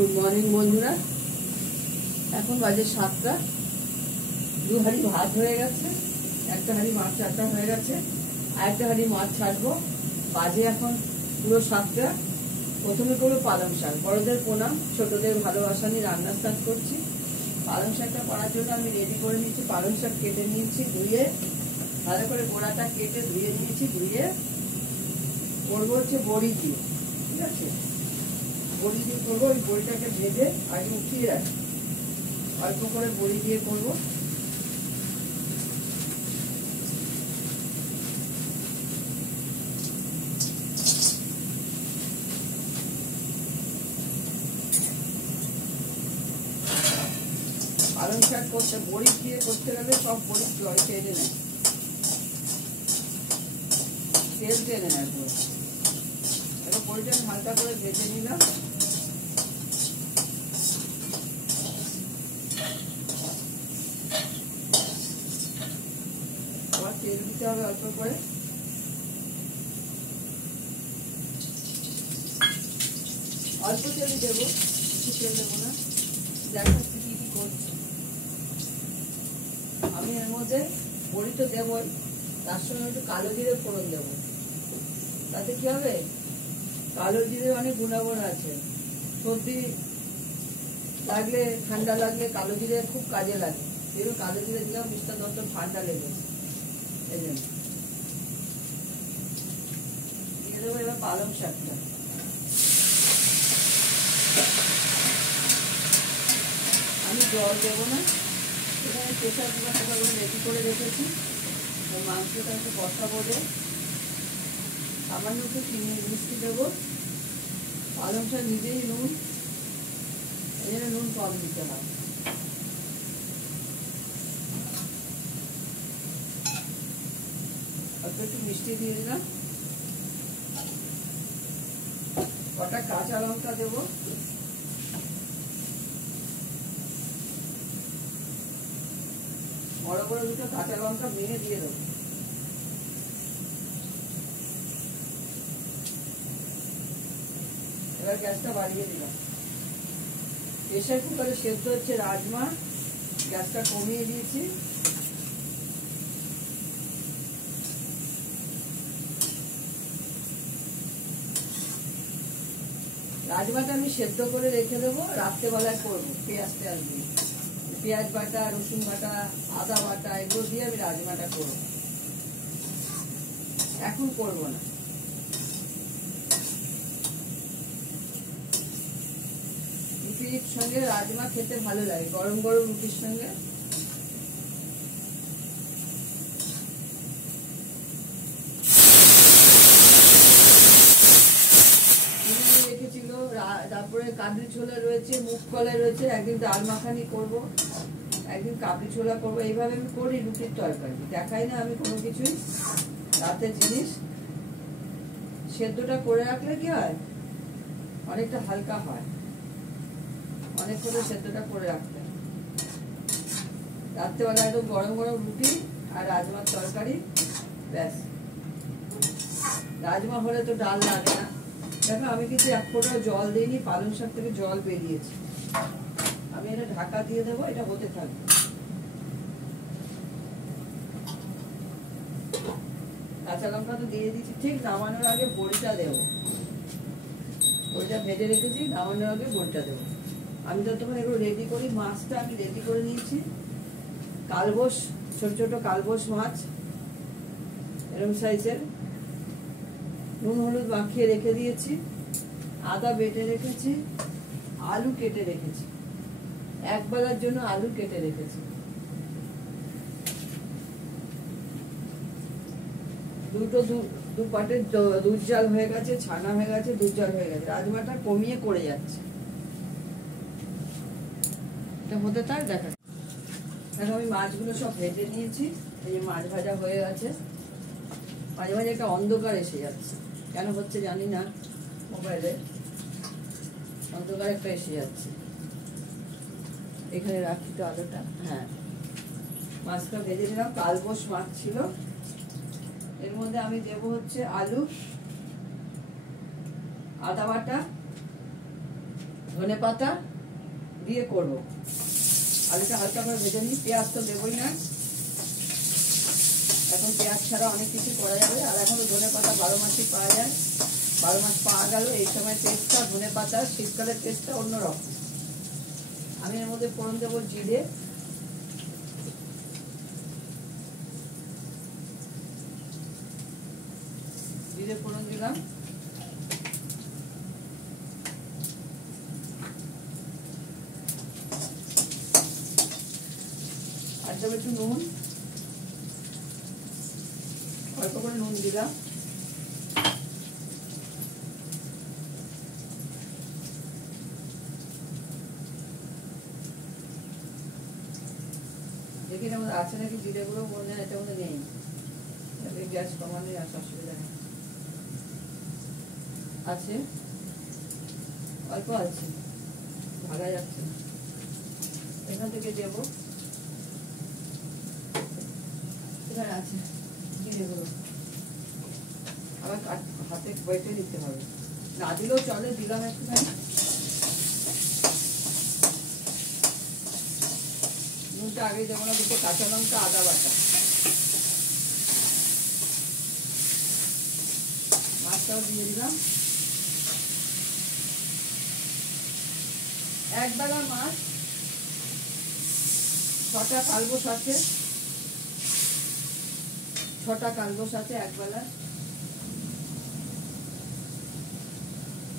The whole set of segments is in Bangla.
গুড মর্নিং বন্ধুরা। এখন বাজে 7টা। 2 হাঁড়ি ভাত হয়ে গেছে, একটা হাঁড়ি মাছ চারটা হয়ে গেছে, আর একটা হাঁড়ি মাছ ছাড়বো। বাজে এখন পুরো 7টা। প্রথমে করবো পালং শাক। বড়দের প্রণাম, ছোটদের ভালোবাসা নিয়ে রান্না স্টার্ট করছি। পালং শাকটা করার জন্য আমি রেডি করে নিয়েছি। পালং শাক কেটে নিয়েছি, ধুয়ে ভালো করে গোড়াটা কেটে ধুয়ে নিয়েছি। ধুয়ে করবো হচ্ছে বড়ি দিয়ে, ঠিক আছে? বড়ি দিয়ে করবো। ওই বড়িটাকে ভেজে আগে উঠিয়ে রাখি, অল্প করে বড়ি দিয়ে করবো। পালং শাক করতে বড়ি দিয়ে করতে গেলে সব বড়ি জল টেনে নেয়, তেল টেনে নেয় পুরো। এবার বড়িটা হালকা করে ভেজে নিলাম। আবার তেল দিতে হবে অল্প করে। অল্প তেল দেবো, বেশি তেল দেবো না। দেখাচ্ছি কি কি করছি আমি। এর মধ্যে বড়ি তো দেবই, তার সঙ্গে একটু কালো জিরে ফোড়ন দেবো। তাতে কি হবে, কালো জিরে অনেক গুণাগুণ আছে। সর্দি লাগলে, ঠান্ডা লাগলে কালো জিরে খুব কাজে লাগে। এরকম কালো জিরে দিলাম, মিষ্টা দত্ত ঠান্ডা লেগেছে, এই জন্য দিয়ে দেবো। এবার পালং শাকটা আমি জল দেবো না, এখানে প্রেসার কুকারটা রেডি করে রেখেছি। মাংসটা একটু কষাবো, সামান্য একটু চিনি মিষ্টি দেবো। পালং শাক নিজেই নুন, এই জন্য নুন কম দিতে হয়। অল্প একটু মিষ্টি দিয়ে দিলাম। কটা কাঁচা লঙ্কা দেবো। বড় বড় দুটো কাঁচা লঙ্কা ভেঙে দিয়ে দেবো। এবার গ্যাসটা বাড়িয়ে দিলাম। প্রেসার কুকারে সেদ্ধ হচ্ছে রাজমা, গ্যাসটা কমিয়ে দিয়েছি। রাজমাটা আমি সেদ্ধ করে রেখে দেবো, রাত্রেবেলায় করবো। পেঁয়াজ টেয়াজ দিয়ে, পেঁয়াজ বাটা, রসুন বাটা, আদা বাটা এগুলো দিয়ে আমি রাজমাটা করবো, এখন করবো না। রুটির সঙ্গে রাজমা খেতে ভালো লাগে, গরম গরম রুটির সঙ্গে। রেখেছিল, তারপরে কাবলি ছোলা রয়েছে, মুগ কলাই রয়েছে। একদিন ডাল মাখানি করবো, একদিন কাবলি ছোলা করবো। এইভাবে আমি করি রুটির তরকারি, দেখাই না আমি কোনো কিছুই। রাতের জিনিস সেদ্ধটা করে রাখলে কি হয়, অনেকটা হালকা হয়। অনেক করে সেদ্ধটা করে রাখতে, রাত্রেবেলা একদম গরম গরম রুটি আর রাজমার তরকারি, ব্যাস। রাজমা হলে তো ডাল লাগে না। দেখো আমি কিন্তু এক ফোঁটা জল দিইনি, পালং শাক থেকে জল বেরিয়েছে। আমি এটা ঢাকা দিয়ে দেবো, এটা হতে থাকবে। কাঁচা লঙ্কা তো দিয়ে দিচ্ছি। ঠিক নামানোর আগে বড়িটা দেবো, বড়িটা ভেজে রেখেছি, নামানোর আগে বড়িটা দেবো। আমি যতক্ষণ এগুলো রেডি করি, মাছটা আমি রেডি করে নিয়েছি। কালবোস, ছোট ছোট কালবোস মাছ, এরকম সাইজের। নুন হলুদ মাখিয়ে রেখে দিয়েছি, আদা বেটে রেখেছি, আলু কেটে রেখেছি, একবেলার জন্য আলু কেটে রেখেছি। দু পাটের দুধ জাল হয়ে গেছে, ছানা হয়ে গেছে, দুধ জাল হয়ে গেছে। রাজমাটা কমিয়ে করে যাচ্ছে, এটা হতে থাক। দেখা, দেখো আমি মাছগুলো সব ভেজে নিয়েছি। এই যে মাছ ভাজা হয়ে গেছে। মাঝে মাঝে একটা অন্ধকার এসে যাচ্ছে, কেন হচ্ছে জানি না। মোবাইলে অন্ধকার একটা এসে যাচ্ছে। এখানে রাখি তো আলোটা। হ্যাঁ, মাছটা ভেজে নিলাম। কালবোস মাছ ছিল। এর মধ্যে আমি দেবো হচ্ছে আলু, আদা বাটা, ধনে পাতা দিয়ে করবো। আলুটা হালকা করে ভেজে নিই, পেঁয়াজ তো দেবই না, এখন পেঁয়াজ ছাড়া অনেক কিছু করা যাবে। আর এখন তো ধনে পাতা 12 মাসই পাওয়া যায়, 12 মাস পাওয়া গেল। এই সময় টেস্টটা ধনে পাতা শীতকালের টেস্টটা অন্যরকম। আমি এর মধ্যে ফোড়ন দেবো জিরে, জিরে ফোড়ন দিলাম, আর দেবো একটু নুন, অল্প করে নুন দিলাম, দেখি এটার মধ্যে আছে নাকি জিরেগুলো, মনে হয় এটার মধ্যে নেই, গ্যাস কমানোর আর অসুবিধা নেই, আছে অল্প আছে, ভাগা যাচ্ছে না। এখান থেকে দেবো, এখানে আছে জিরেগুলো, আবার হাতে বেটে দিতে হবে, না দিলেও চলে, দিলাম একটুখানি। নুনটা আগে দেবো না, দুটো কাঁচা লঙ্কা, আদা বাটা, মাছটাও দিয়ে দিলাম। এক বেলা মাছ, 6টা কালবোস আছে, 6টা কালবোস আছে এক বেলা।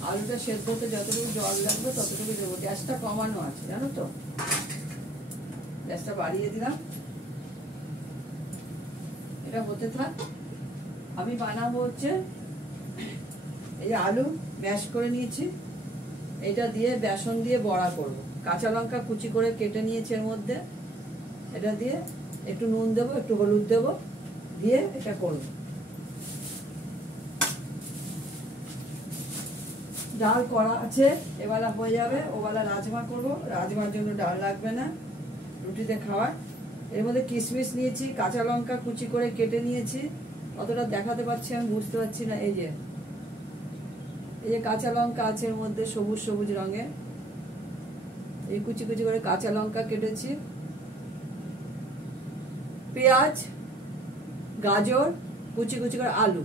আলুটা সেদ্ধ হতে যতটুকু জল লাগবে ততটুকু দেবো। গ্যাসটা কমানো আছে জানো তো, গ্যাসটা বাড়িয়ে দিলাম। এটা হতে থাক, আমি বানাবো হচ্ছে এই যে আলু ম্যাশ করে নিয়েছি, এটা দিয়ে বেসন দিয়ে বড়া করব। কাঁচা লঙ্কা কুচি করে কেটে নিয়েছি এর মধ্যে, এটা দিয়ে একটু নুন দেবো, একটু হলুদ দেবো, দিয়ে এটা করব। ডাল করা আছে, এবেলা হয়ে যাবে, ওবেলা রাজমা করব। রাজমার জন্য ডাল লাগবে না, রুটিতে খাওয়ার। এর মধ্যে কিশমিশ নিয়েছি, কাঁচা লঙ্কা কুচি করে কেটে নিয়েছি, অতটা দেখাতে পারছি আমি বুঝতে পারছি না। এই যে কাঁচা লঙ্কা আছে এর মধ্যে, সবুজ সবুজ রঙের, এই কুচি কুচি করে কাঁচা লঙ্কা কেটেছি, পেঁয়াজ, গাজর, কুচি কুচি করে আলু,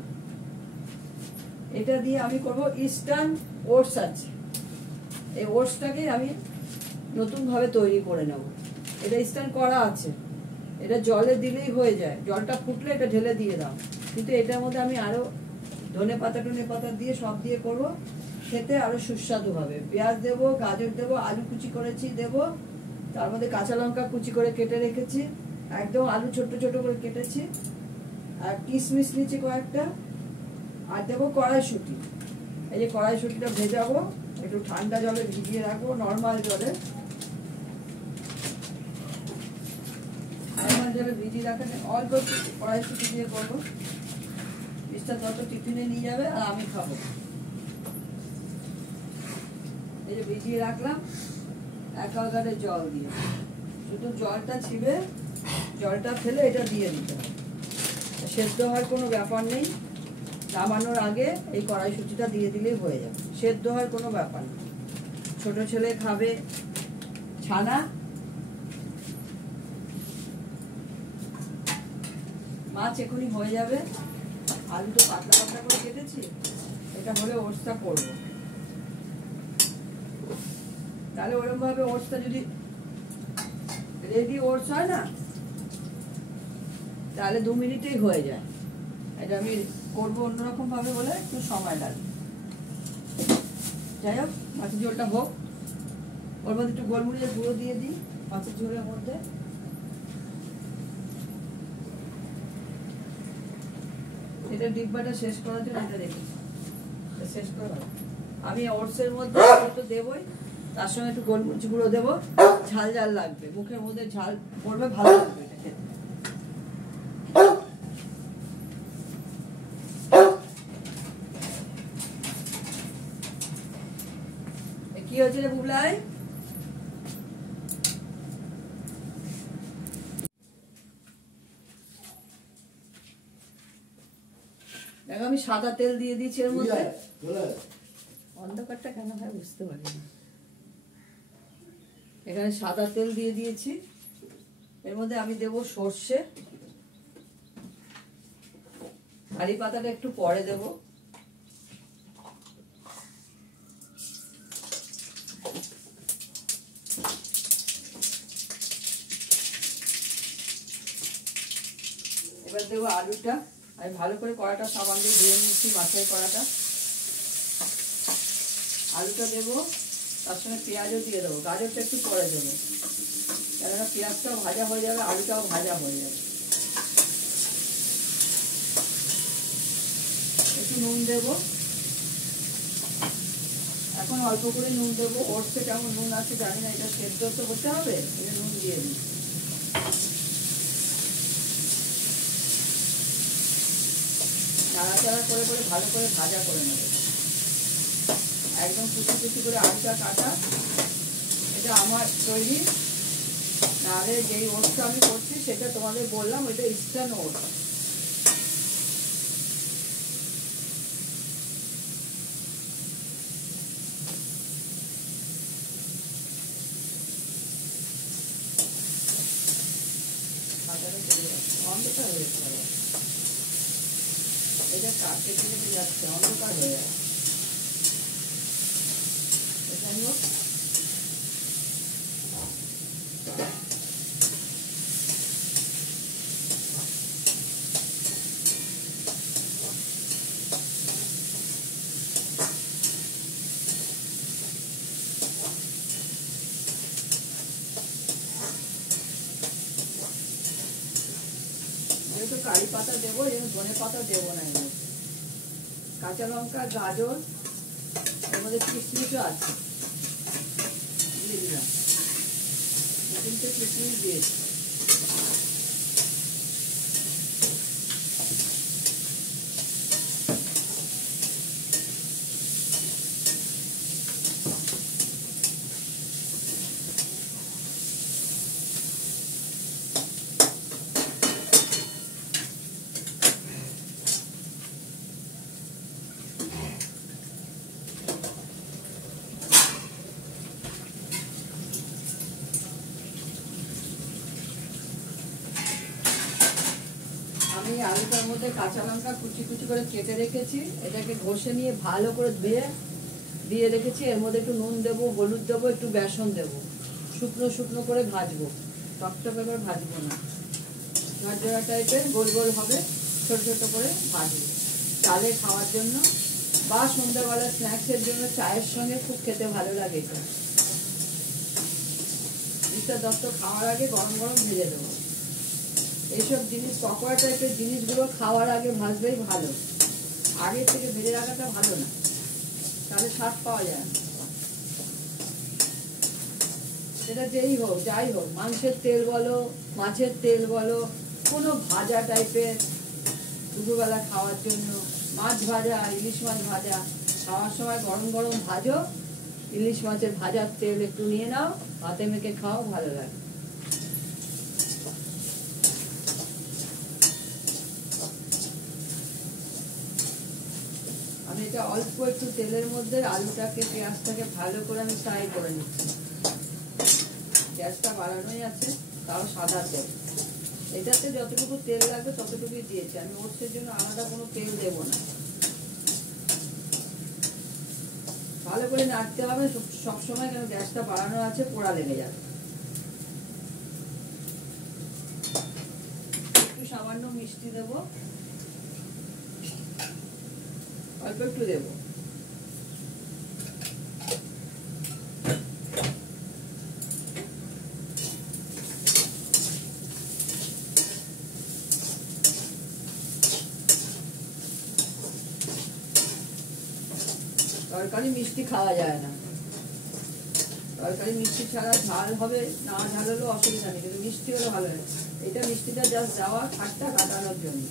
এটা দিয়ে আমি করব ইস্টার্ন ওটস আছে। এই ওটসটাকে আমি নতুন ভাবে তৈরি করে নেব। এটা ইস্টার্ন করা আছে, এটা জলে দিলেই হয়ে যায়, জলটা ফুটলে এটা ঢেলে দিয়ে দাও। কিন্তু এটার মধ্যে আমি আরো ধনে পাতা দিয়ে সব দিয়ে করব, খেতে আরো সুস্বাদু হবে। পেঁয়াজ দেবো, গাজর দেবো, আলু কুচি করেছি দেবো, তার মধ্যে কাঁচা লঙ্কা কুচি করে কেটে রেখেছি, একদম আলু ছোট ছোট করে কেটেছি, আর কিশমিশ নিয়েছি কয়েকটা, আর দেবো কড়াইশুঁটি। এই যে কড়াইশুঁটিটা ভেজাবো, একটু ঠান্ডা জলে ভিজিয়ে রাখবো, নর্মাল জলে ভিজিয়ে রাখেন, অল্প কড়াইশুঁটি দিয়ে করবো। মিস্টার যত টিফিনে নিয়ে যাবে আর আমি খাবো। এই যে ভিজিয়ে রাখলাম অ্যাকোয়াগার্ডে জল দিয়ে, শুধু জলটা ছিবে, জলটা ফেলে এটা দিয়ে দিতে হবে। সেদ্ধ হওয়ার কোনো ব্যাপার নেই, নামানোর আগে এই কড়াইশুঁটিটা দিয়ে দিলেই হয়ে যাবে, সেদ্ধ হওয়ার কোনো ব্যাপার নেই। ছোট ছেলে খাবে ছানা, মাছ এখনই হয়ে যাবে। আলু তো পাতলা পাতলা করে কেটেছি, এটা হলে ওটসটা করবো। তাহলে ওরকম ভাবে ওটসটা যদি রেডি ওটস হয় না, তাহলে 2 মিনিটেই হয়ে যায়। এটা আমি করবো অন্যরকম ভাবে বলে একটু সময় লাগবে। যাই হোক, মাছের ঝোলটা হোক, ওর মধ্যে একটু গোলমরিচের গুঁড়ো দিয়ে দিই মাছের ঝোলের মধ্যে। এটা ডিব্বাটা শেষ করার জন্য এটা রেখেছি, শেষ করা আমি ওটসের মধ্যে তো দেবই, তার সঙ্গে একটু গোলমরিচ গুঁড়ো দেবো, ঝাল ঝাল লাগবে, মুখের মধ্যে ঝাল পড়বে, ভালো লাগবে এটা খেতে। কি হয়েছে রে বুবলাই? দেখো আমি সাদা তেল দিয়ে দিয়েছি এর মধ্যে। অন্ধকারটা কেন হয় বুঝতে পারি না। এখানে সাদা তেল দিয়ে দিয়েছি, এর মধ্যে আমি দেব সর্ষে, কারি পাতাটা একটু পরে দেব। এবার দেবো আলুটা, আমি ভালো করে কড়াটা সাবান দিয়ে ধুয়ে নিচ্ছি, মাছের কড়াটা। আলুটা দেবো, তার সঙ্গে পেঁয়াজও দিয়ে দেবো, গাজরটা একটু পরে দেবো, কেননা পেঁয়াজটাও ভাজা হয়ে যাবে, আলুটাও ভাজা হয়ে যাবে। একটু নুন দেবো, এখন অল্প করে নুন দেবো, ওটসে কেমন নুন আছে জানি না, এটা সেদ্ধ তো হতে হবে, এটা নুন দিয়ে দিই। নাড়াচাড়া করে করে ভালো করে ভাজা করে নেবে, একদম কুচি কুচি করে আলুটা কাটা। এটা আমার তৈরি, নাহলে যেই ওটসটা আমি করছি সেটা তোমাদের বললাম, ওইটা ইনস্ট্যান্ট ওটস। অন্ধকার হয়ে যাচ্ছে, এটা কাটতে কেটে যাচ্ছে, অন্ধকার হয়ে যাচ্ছে। এখানে যেহেতু কারি পাতা দেবো, যেহেতু ধনে পাতা দেবো না, এর কাঁচা লঙ্কা, গাজর, এর মধ্যে কিশমিশও আছে, দিয়ে দিলাম, 3টে কিশমিশ দিয়েছি। আমি আলুটার মধ্যে কাঁচা লঙ্কা কুচি কুচি করে কেটে রেখেছি, এটাকে ঘষে নিয়ে ভালো করে ধুয়ে দিয়ে রেখেছি। এর মধ্যে একটু নুন দেবো, হলুদ দেবো, একটু বেসন দেবো, শুকনো শুকনো করে ভাজবো, টকটকে করে ভাজবো না, ঝরঝরা টাইপের গোল গোল হবে, ছোট ছোট করে ভাজবো, চালে খাওয়ার জন্য বা সন্ধ্যাবেলা স্ন্যাক্সের জন্য চায়ের সঙ্গে খুব খেতে ভালো লাগে। এটা মিস্টার দত্ত খাওয়ার আগে গরম গরম ভেজে দেবো। এইসব জিনিস, পকোড়া টাইপের জিনিসগুলো খাওয়ার আগে ভাজলেই ভালো, আগে থেকে ভেজে রাখাটা ভালো না, তাহলে স্বাদ পাওয়া যায় না। সেটা যেই হোক, যাই হোক, মাংসের তেল বলো, মাছের তেল বলো, কোনো ভাজা টাইপের দুপুরবেলা খাওয়ার জন্য, মাছ ভাজা, ইলিশ মাছ ভাজা, খাওয়ার সময় গরম গরম ভাজো, ইলিশ মাছের ভাজার তেল একটু নিয়ে নাও, ভাতে মেখে খাও, ভালো লাগে। আমি এটা অল্প একটু তেলের মধ্যে আলুটাকে, পেঁয়াজটাকে ভালো করে আমি ফ্রাই করে নিচ্ছি। গ্যাসটা বাড়ানোই আছে, তাও সাদা তেল, এটাতে যতটুকু তেল লাগবে ততটুকুই দিয়েছি, আমি ওটসের জন্য আলাদা কোনো তেল দেবো না। ভালো করে নাড়তে হবে সবসময়, কেন গ্যাসটা বাড়ানো আছে, পোড়া লেগে যাবে। একটু সামান্য মিষ্টি দেবো, অল্প একটু দেবো। তরকারি মিষ্টি খাওয়া যায় না, তরকারি মিষ্টি ছাড়া ঝাল হবে, না ঝাল হলেও অসুবিধা নেই, কিন্তু মিষ্টি হলে ভালো হয়। এটা মিষ্টিটা জাস্ট দেওয়া খাটটা কাটানোর জন্য।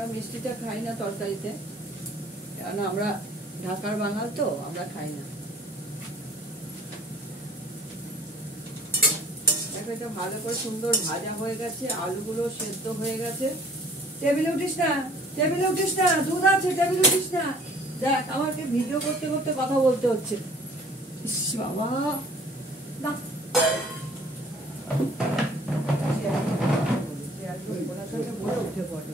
আমরা মিষ্টিটা খাই না তরকারিতে, কারণ আমরা ঢাকার বাঙাল তো, আমরা খাই না। দেখো এটা ভালো করে সুন্দর ভাজা হয়ে গেছে, আলুগুলো সেদ্ধ হয়ে গেছে। টেবিলে উঠিস না, টেবিলে উঠিস না, দুধ আছে, টেবিলে উঠিস না। দেখ আমাকে ভিডিও করতে করতে কথা বলতে হচ্ছে। ইস বাবা, না উঠে পড়ে।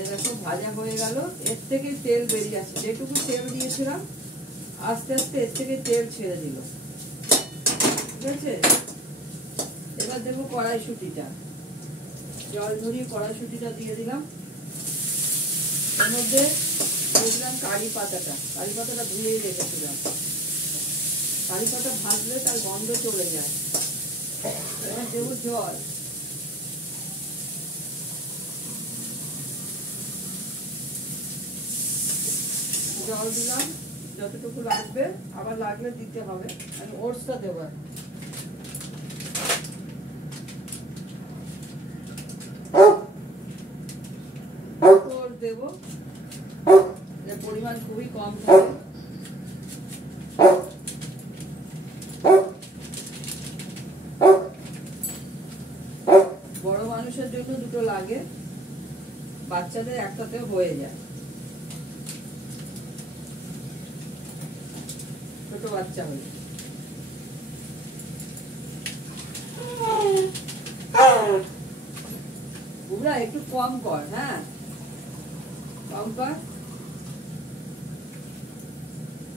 এরকম ভাজা হয়ে গেল, এর থেকে তেল বেরিয়ে আসছে। যেটুকু তেল দিয়েছিলাম আস্তে আস্তে এর থেকে তেল ছেড়ে দিল, ঠিক আছে। এবার দেবো কড়াইশুঁটিটা, জল ধরিয়ে কড়াইশুঁটিটা দিয়ে দিলাম। এর মধ্যে দিয়ে দিলাম কারি পাতাটা, কারি পাতাটা ধুয়েই রেখেছিলাম। কারি পাতা ভাজলে তার গন্ধ চলে যায়। এবার দেবো জল, জল দিলাম যতটুকু লাগবে, আবার লাগলে দিতে হবে। আমি ওটসটা দেবো, দেবো, পরিমাণ খুবই কম থাকে। বড় মানুষের জন্য দুটো লাগে, বাচ্চাদের একটাতেও হয়ে যায়। ছোট বাচ্চা হলে বুবরা একটু কম কর, হ্যাঁ কম কর।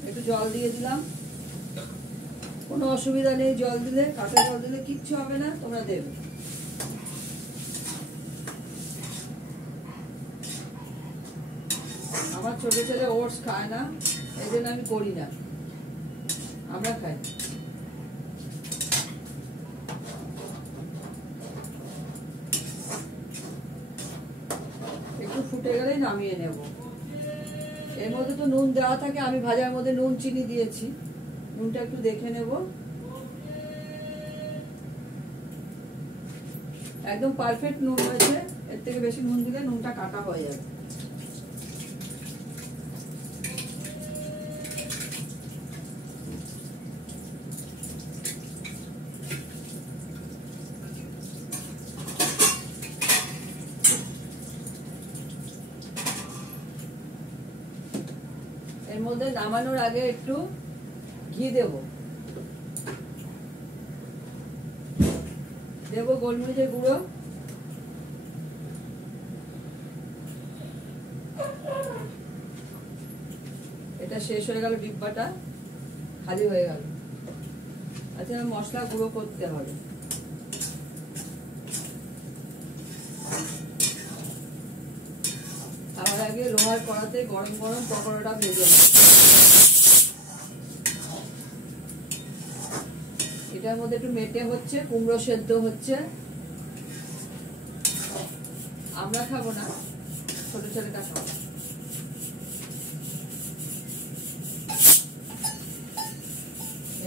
একটু জল দিয়ে দিলাম, কোনো অসুবিধা নেই জল দিলে, কাঁচা জল দিলে কিচ্ছু হবে না, তোমরা দেবে। আমার ছোট ছেলে ওটস খায় না, এই জন্য আমি করি না, আমরা খাই। একটু ফুটে গেলেই নামিয়ে নেব। এর মধ্যে তো নুন দেওয়া থাকে, আমি ভাজার মধ্যে নুন চিনি দিয়েছি, নুনটা একটু দেখে নেব। একদম পারফেক্ট নুন হয়েছে, এর থেকে বেশি নুন দিলে নুনটা কাটা হয়ে যাবে। এর মধ্যে নামানোর আগে একটু ঘি দেব, দেবো গোলমরিচের গুঁড়ো, এটা শেষ হয়ে গেল, ডিব্বাটা খালি হয়ে গেল। আচ্ছা মশলা গুঁড়ো করতে হবে। আমার আগে লোহার কড়াতে গরম গরম পকোড়াটা ভেজে নেব। এটার মধ্যে একটু মেটে হচ্ছে, কুমড়ো সেদ্ধ হচ্ছে। আমরা খাবো না, ছোট ছেলেটা খাবো।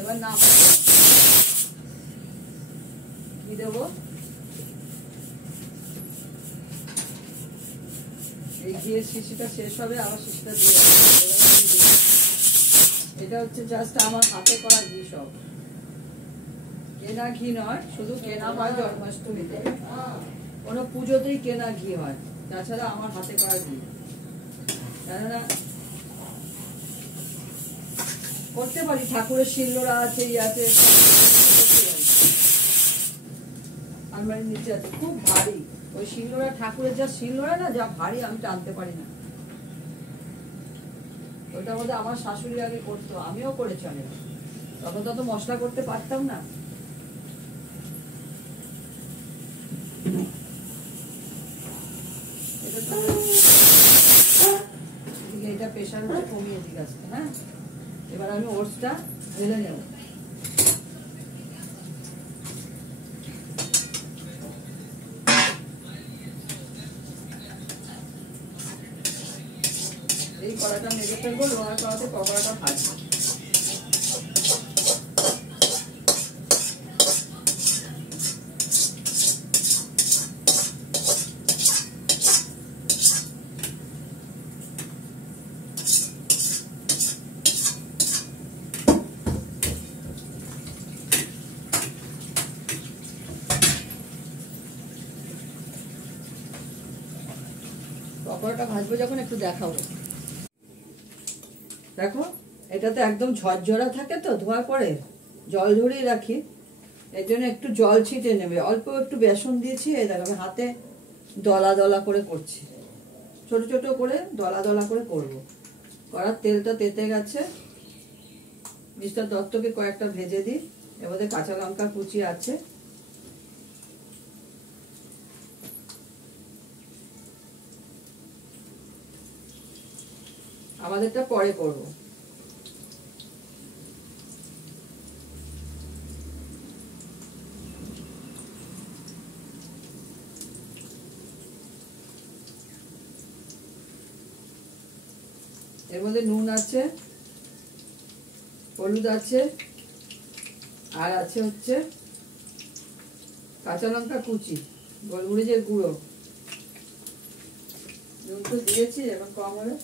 এবার নামাবো, কি দেবো, এই ঘিয়ের শিশিটা শেষ হবে, আবার শিশিটা দিয়ে এটা হচ্ছে জাস্ট আমার হাতে করা ঘি, সব কেনা ঘি নয়, শুধু কেনা হয় জন্মাষ্টমীতে, কোনো পুজোতেই কেনা ঘি হয়, তাছাড়া আমার হাতে করা ঘি। কেননা করতে পারি, ঠাকুরের শিলনোড়া আছে, ই আছে, আলমারির নিচে আছে, খুব ভারী ওই শিলনোড়া, ঠাকুরের যা শিলনোড়া না, যা ভারী, আমি টানতে পারি না। ওইটার মধ্যে আমার শাশুড়ি আগে করতো, আমিও করেছি অনেক, তখন তত মশলা করতে পারতাম না। এটা প্রেশার হচ্ছে, কমিয়ে দিই গাছটা। হ্যাঁ, এবার আমি ওটসটা ঢেলে নেব। এই কড়াটা মেজে ফেলবো, লোহার কড়াতে পকোড়াটা ভাজবো। পকোড়াটা ভাজবো যখন একটু দেখাবো। দেখো এটাতে একদম ঝরঝরা থাকে তো, ধোয়ার পরে জল ঝরিয়ে রাখি, এর জন্য একটু জল ছিটে নেবে। অল্প একটু বেসন দিয়েছি, এই দেখো আমি হাতে দলা দলা করে করছি, ছোট ছোট করে দলা দলা করে করব। করার তেলটা তেতে গেছে, মিস্টার দত্তকে কয়েকটা ভেজে দিই। এর মধ্যে কাঁচা লঙ্কা কুচি আছে, আমাদেরটা পরে করব। এর মধ্যে নুন আছে, হলুদ আছে, আর আছে হচ্ছে কাঁচা লঙ্কা কুচি, গোলমরিচের গুঁড়ো। নুন তো দিয়েছি, এখন কম হবে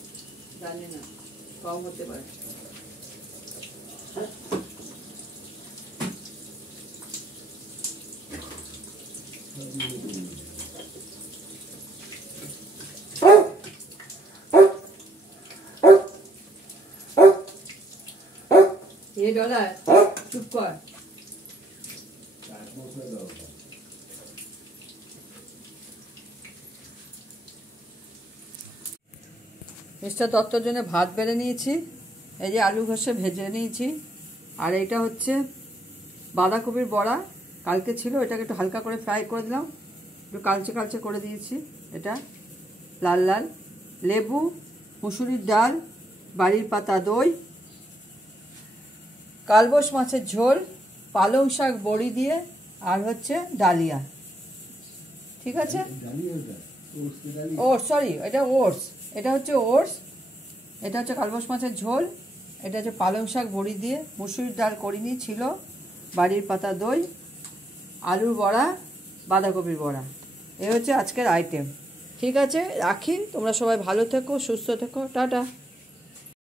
জানি না, কম হতে পারে। এই ডলার চুপ কর। মিস্টার দত্তর জন্য ভাত বেড়ে নিয়েছি, এই যে আলু ঘষে ভেজে নিয়েছি, আর এইটা হচ্ছে বাঁধাকপির বড়া, কালকে ছিল, এটাকে একটু হালকা করে ফ্রাই করে দিলাম, একটু কালচে কালচে করে দিয়েছি। এটা লাল লাল, লেবু, মুসুরির ডাল, বাড়ির পাতা দই, কালবোস মাছের ঝোল, পালং শাক বড়ি দিয়ে, আর হচ্ছে ডালিয়া। ঠিক আছে, ওটস, সরি এটা ওটস, এটা হচ্ছে ওটস, এটা হচ্ছে কালবোস মাছের ঝোল, এটা হচ্ছে পালং শাক বড়ি দিয়ে, মুসুরির ডাল করিনি ছিল, বাড়ির পাতা দই, আলুর বড়া, বাঁধাকপির বড়া। এই হচ্ছে আজকের আইটেম। ঠিক আছে, রাখি, তোমরা সবাই ভালো থেকো, সুস্থ থেকো, টাটা।